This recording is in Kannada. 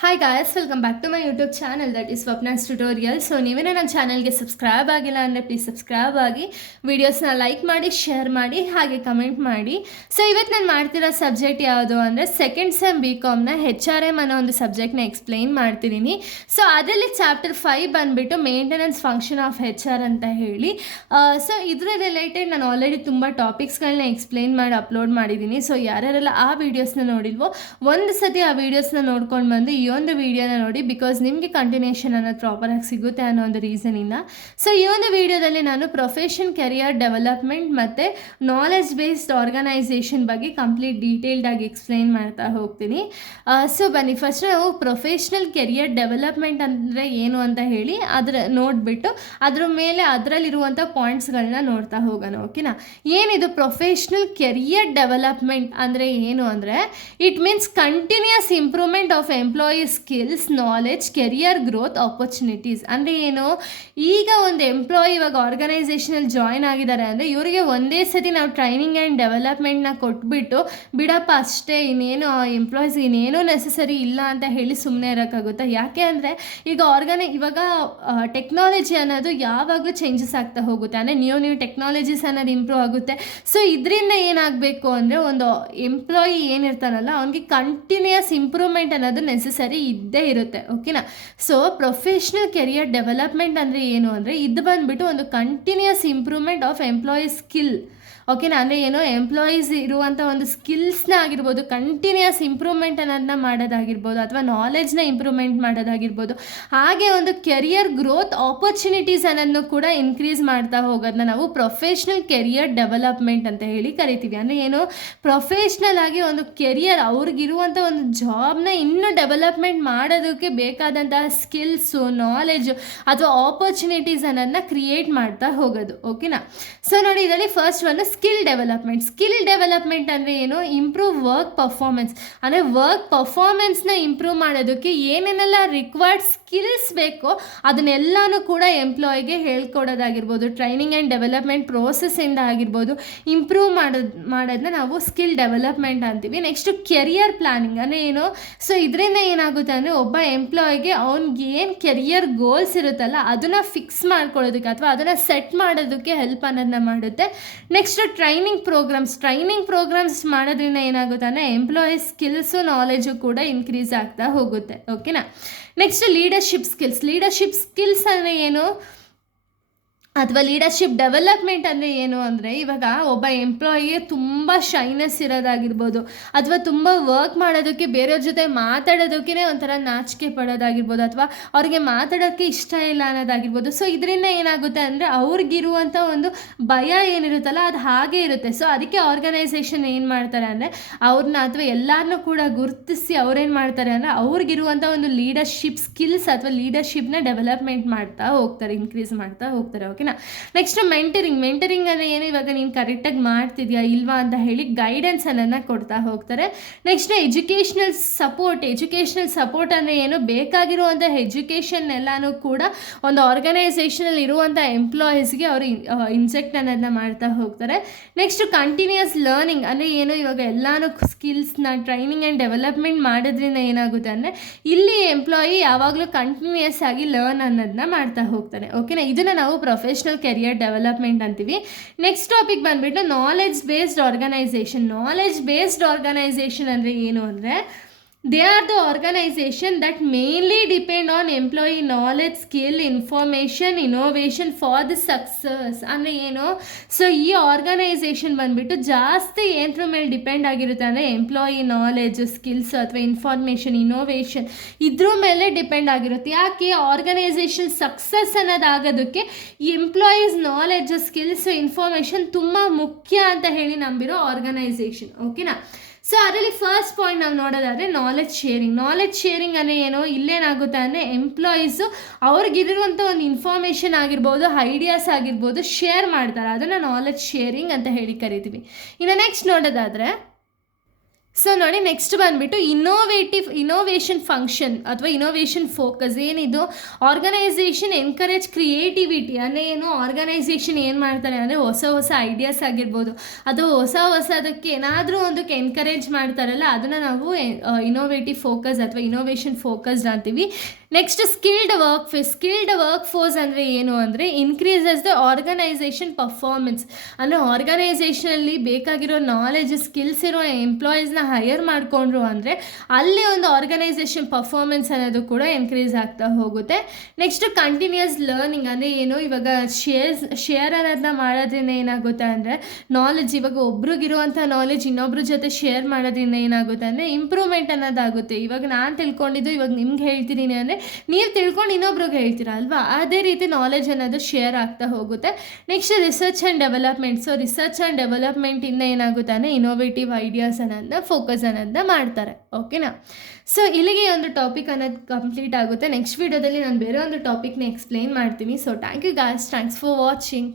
Hi guys, welcome back to my YouTube channel that is Swapna's tutorial. So ನೀವೇನೋ ನನ್ನ ಚಾನಲ್ಗೆ ಸಬ್ಸ್ಕ್ರೈಬ್ ಆಗಿಲ್ಲ ಅಂದರೆ ಪ್ಲೀಸ್ ಸಬ್ಸ್ಕ್ರೈಬ್ ಆಗಿ, ವೀಡಿಯೋಸ್ನ ಲೈಕ್ ಮಾಡಿ, ಶೇರ್ ಮಾಡಿ, ಹಾಗೆ ಕಮೆಂಟ್ ಮಾಡಿ. ಸೊ ಇವತ್ತು ನಾನು ಮಾಡ್ತಿರೋ ಸಬ್ಜೆಕ್ಟ್ ಯಾವುದು ಅಂದರೆ ಸೆಕೆಂಡ್ ಸೆಮ್ BComನ HRM ಅನ್ನೋ ಒಂದು ಸಬ್ಜೆಕ್ಟ್ನ ಎಕ್ಸ್ಪ್ಲೈನ್ ಮಾಡ್ತಿದ್ದೀನಿ. ಸೊ ಅದರಲ್ಲಿ ಚಾಪ್ಟರ್ 5 ಬಂದುಬಿಟ್ಟು ಮೇಂಟೆನೆನ್ಸ್ ಫಂಕ್ಷನ್ ಆಫ್ HR ಅಂತ ಹೇಳಿ. ಸೊ ಇದರ ರಿಲೇಟೆಡ್ ನಾನು ಆಲ್ರೆಡಿ ತುಂಬ ಟಾಪಿಕ್ಸ್ಗಳನ್ನ ಎಕ್ಸ್ಪ್ಲೈನ್ ಮಾಡಿ ಅಪ್ಲೋಡ್ ಮಾಡಿದ್ದೀನಿ. ಸೊ ಯಾರ್ಯಾರೆಲ್ಲ ಆ ವೀಡಿಯೋಸ್ನ ನೋಡಿಲ್ವೋ ಒಂದು ಸತಿ ಆ ವೀಡಿಯೋಸ್ನ ನೋಡ್ಕೊಂಡು ಬಂದು ಈ ಒಂದು ವಿಡಿಯೋನ ನೋಡಿ, ಬಿಕಾಸ್ ನಿಮಗೆ ಕಂಟಿನ್ಯೂಷನ್ ಅನ್ನೋದು ಪ್ರಾಪರಾಗಿ ಸಿಗುತ್ತೆ ಅನ್ನೋ ಒಂದು ರೀಸನಿಂದ. ಸೊ ಈ ಒಂದು ವಿಡಿಯೋದಲ್ಲಿ ನಾನು ಪ್ರೊಫೆಷನ್ ಕೆರಿಯರ್ ಡೆವಲಪ್ಮೆಂಟ್ ಮತ್ತು ನಾಲೆಜ್ ಬೇಸ್ಡ್ ಆರ್ಗನೈಸೇಷನ್ ಬಗ್ಗೆ ಕಂಪ್ಲೀಟ್ ಡೀಟೇಲ್ಡಾಗಿ ಎಕ್ಸ್ಪ್ಲೈನ್ ಮಾಡ್ತಾ ಹೋಗ್ತೀನಿ. ಸೊ ಬನ್ನಿ, ಫಸ್ಟ್ ನಾವು ಪ್ರೊಫೆಷ್ನಲ್ ಕೆರಿಯರ್ ಡೆವಲಪ್ಮೆಂಟ್ ಅಂದರೆ ಏನು ಅಂತ ಹೇಳಿ ನೋಡಿಬಿಟ್ಟು ಅದ್ರ ಮೇಲೆ ಅದರಲ್ಲಿರುವಂಥ ಪಾಯಿಂಟ್ಸ್ಗಳನ್ನ ನೋಡ್ತಾ ಹೋಗೋಣ. ಓಕೆನಾ? ಏನಿದು ಪ್ರೊಫೆಷ್ನಲ್ ಕೆರಿಯರ್ ಡೆವಲಪ್ಮೆಂಟ್ ಅಂದರೆ ಏನು ಅಂದರೆ, it means continuous improvement of employee skills, knowledge, career growth opportunities. ಅಂದರೆ ಏನು, ಈಗ ಒಂದು ಎಂಪ್ಲಾಯಿ ಇವಾಗ ಆರ್ಗನೈಸೇಷನಲ್ಲಿ ಜಾಯ್ನ್ ಆಗಿದ್ದಾರೆ ಅಂದರೆ ಇವರಿಗೆ ಒಂದೇ ಸತಿ ನಾವು ಟ್ರೈನಿಂಗ್ ಆ್ಯಂಡ್ ಡೆವಲಪ್ಮೆಂಟ್ನ ಕೊಟ್ಬಿಟ್ಟು ಬಿಡಪ್ಪ ಅಷ್ಟೇ, ಇನ್ನೇನು ಆ ಎಂಪ್ಲಾಯೀಸ್ಗೆ ಇನ್ನೇನೂ ನೆಸಸರಿ ಇಲ್ಲ ಅಂತ ಹೇಳಿ ಸುಮ್ಮನೆ ಇರೋಕ್ಕಾಗುತ್ತಾ? ಯಾಕೆ ಅಂದರೆ ಇವಾಗ ಟೆಕ್ನಾಲಜಿ ಅನ್ನೋದು ಯಾವಾಗಲೂ ಚೇಂಜಸ್ ಆಗ್ತಾ ಹೋಗುತ್ತೆ. ಅಂದರೆ ನ್ಯೂ ಟೆಕ್ನಾಲಜೀಸ್ ಅನ್ನೋದು ಇಂಪ್ರೂವ್ ಆಗುತ್ತೆ. ಸೊ ಇದರಿಂದ ಏನಾಗಬೇಕು ಅಂದರೆ ಒಂದು ಎಂಪ್ಲಾಯಿ ಏನಿರ್ತಾನಲ್ಲ ಅವನಿಗೆ ಕಂಟಿನ್ಯೂಸ್ ಇಂಪ್ರೂವ್ಮೆಂಟ್ ಅನ್ನೋದು ನೆಸಸರಿ ಇದ್ದೇ ಇರುತ್ತೆ. ಓಕೆನಾ? ಸೊ ಪ್ರೊಫೆಷ್ನಲ್ ಕೆರಿಯರ್ ಡೆವಲಪ್ಮೆಂಟ್ ಅಂದರೆ ಏನು ಅಂದರೆ, ಇದು ಬಂದುಬಿಟ್ಟು ಒಂದು continuous improvement of employee skill. ಓಕೆನಾ? ಅಂದರೆ ಏನೋ ಎಂಪ್ಲಾಯೀಸ್ ಇರುವಂಥ ಒಂದು ಸ್ಕಿಲ್ಸ್ನ ಆಗಿರ್ಬೋದು, ಕಂಟಿನ್ಯೂಸ್ ಇಂಪ್ರೂವ್ಮೆಂಟ್ ಅನ್ನೋದನ್ನ ಮಾಡೋದಾಗಿರ್ಬೋದು, ಅಥವಾ ನಾಲೆಡ್ಜ್ನ ಇಂಪ್ರೂವ್ಮೆಂಟ್ ಮಾಡೋದಾಗಿರ್ಬೋದು, ಹಾಗೆ ಒಂದು ಕೆರಿಯರ್ ಗ್ರೋತ್ ಆಪರ್ಚುನಿಟೀಸ್ ಅನ್ನೋದನ್ನು ಕೂಡ ಇನ್ಕ್ರೀಸ್ ಮಾಡ್ತಾ ಹೋಗೋದನ್ನ ನಾವು ಪ್ರೊಫೆಷ್ನಲ್ ಕೆರಿಯರ್ ಡೆವಲಪ್ಮೆಂಟ್ ಅಂತ ಹೇಳಿ ಕರಿತೀವಿ. ಅಂದರೆ ಏನು, ಪ್ರೊಫೆಷ್ನಲ್ ಆಗಿ ಒಂದು ಕೆರಿಯರ್ ಅವ್ರಿಗಿರುವಂಥ ಒಂದು ಜಾಬ್ನ ಇನ್ನೂ ಡೆವಲಪ್ಮೆಂಟ್ ಮಾಡೋದಕ್ಕೆ ಬೇಕಾದಂತಹ ಸ್ಕಿಲ್ಸು, ನಾಲೆಡ್ಜು ಅಥವಾ ಆಪರ್ಚುನಿಟೀಸ್ ಅನ್ನೋದನ್ನ ಕ್ರಿಯೇಟ್ ಮಾಡ್ತಾ ಹೋಗೋದು. ಓಕೆನಾ? ಸೊ ನೋಡಿ, ಇದರಲ್ಲಿ ಫಸ್ಟ್ ಒಂದು ಸ್ಕಿಲ್ ಡೆವಲಪ್ಮೆಂಟ್ ಅಂದರೆ ಏನು, ಇಂಪ್ರೂವ್ ವರ್ಕ್ ಪರ್ಫಾರ್ಮೆನ್ಸ್. ಅಂದರೆ ವರ್ಕ್ ಪರ್ಫಾರ್ಮೆನ್ಸ್ನ ಇಂಪ್ರೂವ್ ಮಾಡೋದಕ್ಕೆ ಏನೇನೆಲ್ಲ ರಿಕ್ವೈರ್ಡ್ ಸ್ಕಿಲ್ಸ್ ಬೇಕೋ ಅದನ್ನೆಲ್ಲನೂ ಕೂಡ ಎಂಪ್ಲಾಯಿಗೆ ಹೇಳ್ಕೊಡೋದಾಗಿರ್ಬೋದು, ಟ್ರೈನಿಂಗ್ ಆ್ಯಂಡ್ ಡೆವಲಪ್ಮೆಂಟ್ ಪ್ರೋಸೆಸ್ಸಿಂದ ಆಗಿರ್ಬೋದು, ಇಂಪ್ರೂವ್ ಮಾಡೋದನ್ನ ನಾವು ಸ್ಕಿಲ್ ಡೆವಲಪ್ಮೆಂಟ್ ಅಂತೀವಿ. ನೆಕ್ಸ್ಟು ಕೆರಿಯರ್ ಪ್ಲಾನಿಂಗ್ ಅಂದರೆ ಏನು, ಸೊ ಇದರಿಂದ ಏನಾಗುತ್ತೆ ಅಂದರೆ ಒಬ್ಬ ಎಂಪ್ಲಾಯಿಗೆ ಅವ್ನಿಗೆ ಏನು ಕೆರಿಯರ್ ಗೋಲ್ಸ್ ಇರುತ್ತಲ್ಲ ಅದನ್ನು ಫಿಕ್ಸ್ ಮಾಡ್ಕೊಳ್ಳೋದಕ್ಕೆ ಅಥವಾ ಅದನ್ನು ಸೆಟ್ ಮಾಡೋದಕ್ಕೆ ಹೆಲ್ಪ್ ಅನ್ನೋದನ್ನ ಮಾಡುತ್ತೆ. ನೆಕ್ಸ್ಟ್ ಟ್ರೈನಿಂಗ್ ಪ್ರೋಗ್ರಾಮ್ಸ್ ಮಾಡೋದ್ರಿಂದ ಏನಾಗುತ್ತೆ ಅಂದರೆ ಎಂಪ್ಲಾಯಿ ಸ್ಕಿಲ್ಸು, ನಾಲೆಜು ಕೂಡ ಇನ್ಕ್ರೀಸ್ ಆಗ್ತಾ ಹೋಗುತ್ತೆ. ಓಕೆನಾ? ನೆಕ್ಸ್ಟ್ ಲೀಡರ್ಶಿಪ್ ಸ್ಕಿಲ್ಸ್ ಅಂದರೆ ಏನು, ಅಥವಾ ಲೀಡರ್ಶಿಪ್ ಡೆವಲಪ್ಮೆಂಟ್ ಅಂದರೆ ಏನು ಅಂದರೆ, ಇವಾಗ ಒಬ್ಬ ಎಂಪ್ಲಾಯಿಗೆ ತುಂಬ ಶೈನೆಸ್ ಇರೋದಾಗಿರ್ಬೋದು, ಅಥವಾ ತುಂಬ ವರ್ಕ್ ಮಾಡೋದಕ್ಕೆ ಬೇರೆಯವ್ರ ಜೊತೆ ಮಾತಾಡೋದಕ್ಕೆ ಒಂಥರ ನಾಚಿಕೆ ಪಡೋದಾಗಿರ್ಬೋದು, ಅಥವಾ ಅವ್ರಿಗೆ ಮಾತಾಡೋಕ್ಕೆ ಇಷ್ಟ ಇಲ್ಲ ಅನ್ನೋದಾಗಿರ್ಬೋದು. ಸೊ ಇದರಿಂದ ಏನಾಗುತ್ತೆ ಅಂದರೆ ಅವ್ರಿಗಿರುವಂಥ ಒಂದು ಭಯ ಏನಿರುತ್ತಲ್ಲ ಅದು ಹಾಗೇ ಇರುತ್ತೆ. ಸೊ ಅದಕ್ಕೆ ಆರ್ಗನೈಸೇಷನ್ ಏನು ಮಾಡ್ತಾರೆ ಅಂದರೆ ಅವ್ರನ್ನ ಅಥವಾ ಎಲ್ಲರನ್ನೂ ಕೂಡ ಗುರುತಿಸಿ ಅವ್ರೇನು ಮಾಡ್ತಾರೆ ಅಂದರೆ ಅವ್ರಿಗಿರುವಂಥ ಒಂದು ಲೀಡರ್ಶಿಪ್ ಸ್ಕಿಲ್ಸ್ ಅಥವಾ ಲೀಡರ್ಶಿಪ್ನ ಡೆವಲಪ್ಮೆಂಟ್ ಮಾಡ್ತಾ ಹೋಗ್ತಾರೆ, ಇನ್ಕ್ರೀಸ್ ಮಾಡ್ತಾ ಹೋಗ್ತಾರೆ. ಓಕೆ? ನೆಕ್ಸ್ಟ್ ಮೆಂಟರಿಂಗ್ ಅಂದರೆ ಏನು, ಇವಾಗ ನೀನು ಕರೆಕ್ಟಾಗಿ ಮಾಡ್ತಿದ್ಯಾ ಇಲ್ವಾ ಅಂತ ಹೇಳಿ ಗೈಡೆನ್ಸ್ ಅನ್ನೋದನ್ನ ಕೊಡ್ತಾ ಹೋಗ್ತಾರೆ. ನೆಕ್ಸ್ಟ್ ಎಜುಕೇಷ್ನಲ್ ಸಪೋರ್ಟ್ ಅಂದರೆ ಏನು, ಬೇಕಾಗಿರುವಂಥ ಎಜುಕೇಷನ್ ಎಲ್ಲನೂ ಕೂಡ ಒಂದು ಆರ್ಗನೈಸೇಷನಲ್ಲಿ ಇರುವಂಥ ಎಂಪ್ಲಾಯೀಸ್ಗೆ ಅವರು ಇನ್ಸೆಕ್ಟ್ ಅನ್ನೋದನ್ನ ಮಾಡ್ತಾ ಹೋಗ್ತಾರೆ. ನೆಕ್ಸ್ಟ್ ಕಂಟಿನ್ಯೂಸ್ ಲರ್ನಿಂಗ್ ಅಂದರೆ ಏನು, ಇವಾಗ ಎಲ್ಲನೂ ಸ್ಕಿಲ್ಸ್ನ ಟ್ರೈನಿಂಗ್ ಆ್ಯಂಡ್ ಡೆವಲಪ್ಮೆಂಟ್ ಮಾಡೋದ್ರಿಂದ ಏನಾಗುತ್ತೆ ಅಂದರೆ ಇಲ್ಲಿ ಎಂಪ್ಲಾಯಿ ಯಾವಾಗಲೂ ಕಂಟಿನ್ಯೂಸ್ ಆಗಿ ಲರ್ನ್ ಅನ್ನೋದನ್ನ ಮಾಡ್ತಾ ಹೋಗ್ತಾನೆ. ಓಕೆನಾ? ಇದನ್ನು ನಾವು ಪ್ರೊಫೆಷನಲ್ ಕೆರಿಯರ್ ಡೆವಲಪ್ಮೆಂಟ್ ಅಂತೀವಿ. ನೆಕ್ಸ್ಟ್ ಟಾಪಿಕ್ ಬಂದುಬಿಟ್ಟು ನಾಲೆಡ್ಜ್ ಬೇಸ್ಡ್ ಆರ್ಗನೈಸೇಷನ್ ಅಂದರೆ ಏನು ಅಂದರೆ, they are the organization that mainly depend on employee knowledge, skill, information, innovation for the success. ಅಂದರೆ ಏನು, ಸೊ ಈ ಆರ್ಗನೈಸೇಷನ್ ಬಂದುಬಿಟ್ಟು ಜಾಸ್ತಿ ಏನರ ಮೇಲೆ ಡಿಪೆಂಡ್ ಆಗಿರುತ್ತೆ ಅಂದರೆ ಎಂಪ್ಲಾಯಿ ನಾಲೆಜ್, ಸ್ಕಿಲ್ಸ್ ಅಥವಾ ಇನ್ಫಾರ್ಮೇಷನ್, ಇನೋವೇಷನ್ ಇದ್ರ ಮೇಲೆ ಡಿಪೆಂಡ್ ಆಗಿರುತ್ತೆ. ಯಾಕೆ, ಆರ್ಗನೈಸೇಷನ್ ಸಕ್ಸಸ್ ಅನ್ನೋದಾಗೋದಕ್ಕೆ ಎಂಪ್ಲಾಯೀಸ್ ನಾಲೆಜ್, ಸ್ಕಿಲ್ಸ್, ಇನ್ಫಾರ್ಮೇಷನ್ ತುಂಬ ಮುಖ್ಯ ಅಂತ ಹೇಳಿ ನಂಬಿರೋ ಆರ್ಗನೈಸೇಷನ್. ಓಕೆನಾ? ಸೊ ಅದರಲ್ಲಿ ಫಸ್ಟ್ ಪಾಯಿಂಟ್ ನಾವು ನೋಡೋದಾದರೆ ನಾಲೆಡ್ಜ್ ಶೇರಿಂಗ್ ಅಂದರೆ ಏನು, ಇಲ್ಲೇನಾಗುತ್ತೆ ಅಂದರೆ ಎಂಪ್ಲಾಯೀಸು ಅವ್ರಿಗಿರುವಂಥ ಒಂದು ಇನ್ಫಾರ್ಮೇಷನ್ ಆಗಿರ್ಬೋದು, ಐಡಿಯಾಸ್ ಆಗಿರ್ಬೋದು ಶೇರ್ ಮಾಡ್ತಾರೆ, ಅದನ್ನು ನಾಲೆಡ್ಜ್ ಶೇರಿಂಗ್ ಅಂತ ಹೇಳಿ ಕರಿತೀವಿ. ಇನ್ನು ನೆಕ್ಸ್ಟ್ ನೋಡೋದಾದರೆ ಸೊ ನೋಡಿ ನೆಕ್ಸ್ಟ್ ಬಂದುಬಿಟ್ಟು ಇನೋವೇಷನ್ ಫಂಕ್ಷನ್ ಅಥವಾ ಇನೋವೇಷನ್ ಫೋಕಸ್ ಏನಿದು ಆರ್ಗನೈಸೇಷನ್ ಎನ್ಕರೇಜ್ ಕ್ರಿಯೇಟಿವಿಟಿ ಅಂದರೆ ಏನು ಆರ್ಗನೈಸೇಷನ್ ಏನು ಮಾಡ್ತಾರೆ ಅಂದರೆ ಹೊಸ ಹೊಸ ಐಡಿಯಾಸ್ ಆಗಿರ್ಬೋದು ಅದು ಹೊಸದಕ್ಕೆ ಏನಾದರೂ ಒಂದಕ್ಕೆ ಎನ್ಕರೇಜ್ ಮಾಡ್ತಾರಲ್ಲ ಅದನ್ನು ನಾವು ಇನೋವೇಟಿವ್ ಫೋಕಸ್ ಅಥವಾ ಇನೋವೇಷನ್ ಫೋಕಸ್ಡ್ ಅಂತೀವಿ. ನೆಕ್ಸ್ಟ್ ಸ್ಕಿಲ್ಡ್ ವರ್ಕ್ ಫೋರ್ಸ್ ಅಂದರೆ ಏನು ಅಂದರೆ ಇನ್ಕ್ರೀಸಸ್ ದ ಆರ್ಗನೈಸೇಷನ್ ಪರ್ಫಾರ್ಮೆನ್ಸ್ ಅಂದರೆ ಆರ್ಗನೈಸೇಷನಲ್ಲಿ ಬೇಕಾಗಿರೋ ನಾಲೆಜ್ ಸ್ಕಿಲ್ಸ್ ಇರೋ ಎಂಪ್ಲಾಯೀಸ್ನ ಹೈಯರ್ ಮಾಡಿಕೊಂಡ್ರು ಅಂದರೆ ಅಲ್ಲಿ ಒಂದು ಆರ್ಗನೈಸೇಷನ್ ಪರ್ಫಾರ್ಮೆನ್ಸ್ ಅನ್ನೋದು ಕೂಡ ಇನ್ಕ್ರೀಸ್ ಆಗ್ತಾ ಹೋಗುತ್ತೆ. ನೆಕ್ಸ್ಟ್ ಕಂಟಿನ್ಯೂಸ್ ಲರ್ನಿಂಗ್ ಅಂದರೆ ಏನು ಇವಾಗ ಶೇರ್ ಅನ್ನೋದನ್ನ ಮಾಡೋದ್ರಿಂದ ಏನಾಗುತ್ತೆ ಅಂದರೆ ನಾಲೆಜ್ ಇವಾಗ ಒಬ್ರಿಗಿರುವಂಥ ನಾಲೆಜ್ ಇನ್ನೊಬ್ರ ಜೊತೆ ಶೇರ್ ಮಾಡೋದ್ರಿಂದ ಏನಾಗುತ್ತೆ ಅಂದರೆ ಇಂಪ್ರೂವ್ಮೆಂಟ್ ಅನ್ನೋದಾಗುತ್ತೆ. ಇವಾಗ ನಾನು ತಿಳ್ಕೊಂಡಿದ್ದು ಇವಾಗ ನಿಮ್ಗೆ ಹೇಳ್ತಿದ್ದೀನಿ ಅಂದರೆ ನೀವು ತಿಳ್ಕೊಂಡು ಇನ್ನೊಬ್ರಿಗೆ ಹೇಳ್ತೀರಾ ಅಲ್ವಾ, ಅದೇ ರೀತಿ ನಾಲೆಜ್ ಅನ್ನೋದು ಶೇರ್ ಆಗ್ತಾ ಹೋಗುತ್ತೆ. Next research and development. So research and ಡೆವಲಪ್ಮೆಂಟಿಂದ ಏನಾಗುತ್ತೆ ಅಂದರೆ ಇನೋವೇಟಿವ್ ಐಡಿಯಾಸ್ ಅನ್ನೋದನ್ನ ಫೋಕಸ್ ಅನ್ನೋದನ್ನ ಮಾಡ್ತಾರೆ. ಓಕೆನಾ. ಸೊ ಇಲ್ಲಿಗೆ ಒಂದು ಟಾಪಿಕ್ ಅನ್ನೋದು ಕಂಪ್ಲೀಟ್ ಆಗುತ್ತೆ. ನೆಕ್ಸ್ಟ್ ವೀಡಿಯೋದಲ್ಲಿ ನಾನು ಬೇರೆ ಒಂದು ಟಾಪಿಕ್ನ ಎಕ್ಸ್ಪ್ಲೇನ್ ಮಾಡ್ತೀನಿ. So thank you guys, thanks for watching.